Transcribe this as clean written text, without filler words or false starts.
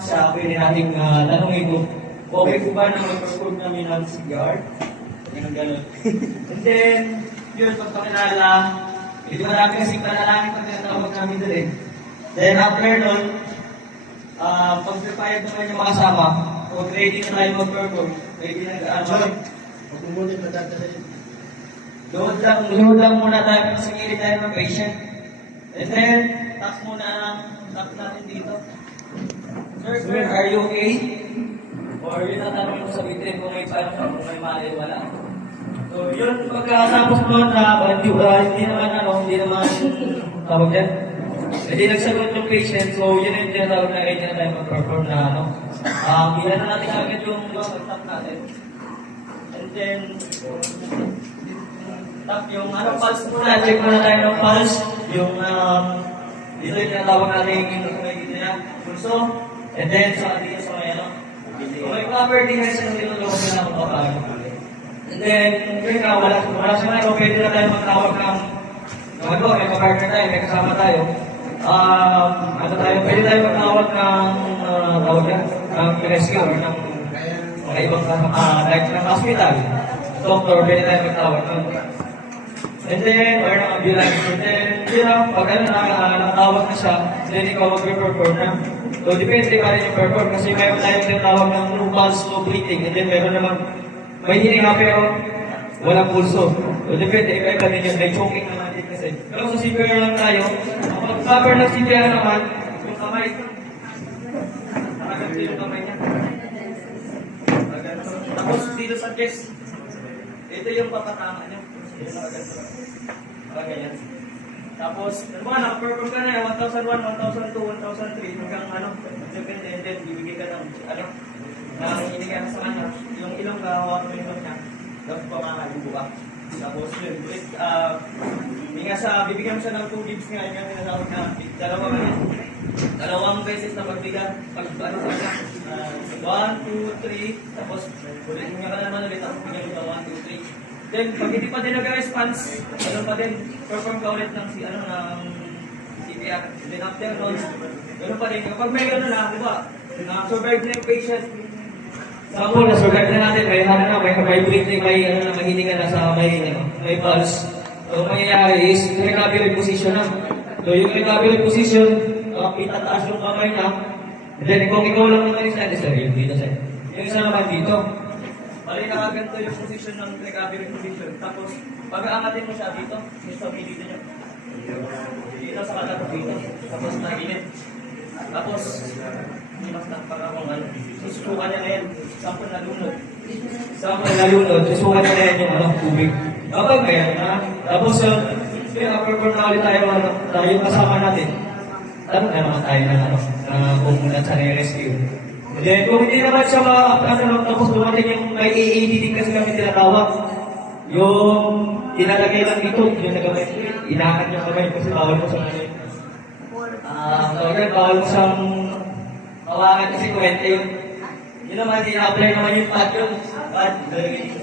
Sa pwede nating tanongin kung okay po ba na mag-perform namin ng CPR? Ganun. And then, yun, pagpakilala, hindi marami kasing panalangin pag tinatawag namin doon eh. Then after nun, pag-prepare naman yung mga kasama, kung ready na tayo mag-perform, ready na Huwag mo muna madadala. Luhod lang muna tayo kung singili tayo ng patient. And then, tap muna ang tap natin dito. Sir, are you okay? Or yun ang tanong mo sa bitin kung may parang kung may mali wala. So yun, pagkatapos nun na hindi naman tawag dyan. Hindi nagsagot yung patient, so yun yung tinatawag na ready na tayo mag-perform na ilan na natin agad yung tap natin. And then, tap yung pulse muna, check muna tayo ng pulse. Yung, dito yung tinatawag natin yung dito niya, pulso. And then, dito sa may kung may proper device na tinutulong na ako paano. And then, kung wala siya ngayon, pwede na tayo magtawag ng may kapartner tayo, may kasama tayo. Pwede tayo magtawag ng rescue or ng mga ibang like ng hospital. Doctor, pwede tayo magtawag ng and then, or ng ambulance. And then, pag nakatawag na siya, then ikaw mag-perform na. So, depende pa rin yung perform kasi mayroon tayong tinatawag ng no pulse, no breathing. And then, meron naman, may hininga pero walang pulso. So, depende, iba-iba din yun. May choking naman din kasi. Pero sa CPR lang tayo, kapag cover ng CPR naman, yung kamay, nakaganto yung kamay niya. Tapos, dito sa chest, ito yung papatama niya. Ito nakaganto. Ganyan. Tapos, naka-perform ka na 1,001, 1,002, 1,003 hanggang depende, and then bibigyan ka ng hininga sa kanya. Yung ilong ka, hawak mo yung ilong niya, tapos pamakalubo ka. Tapos yun, bibigyan mo siya ng 2 gigs nga, yung tinatawag na dalawang beses na pagbigan, sa kanya. 1, 2, 3, tapos ulitin niya ka naman ulit, tapos bigyan mo ka 1, 2, 3. Then, pag hindi pa din nag-response, pa din, perform ka ulit ng CPR. Then after nun, pa din. Kapag may di ba, survive na yung patient. Sample, na-survive na natin, may breathing, may hininga na sa may pulse. So, mangyayari is, yung recovery position na. So, yung recovery position, itataas yung kamay na. And then, kung ikaw lang naman isa, yun dito sa'yo. Yung isa naman dito. Bali nakaganto yung position ng recovery position. Tapos, pag-aangatin mo siya dito, sa dito niya. Dito sa katawan dito. Tapos, naginit. Tapos, mas para kung susukan niya na yan. Sample na lunod. Susukan niya na yan yung tubig. Kapag ngayon, tapos perform na ulit tayo yung kasama natin. Tanong na naman tayo na pumunta sa rescue. Then, kung hindi naman siya tapos dumating yung may AAD din kasi kami tinatawag. Yung ilalagay lang dito, yung nagamay, inakat niya kamay kasi bawal mo siyang bawal mo siyang kawakan kasi kwente yun. Yun naman, ina-apply naman yung pad yun. Pad, lalagay dito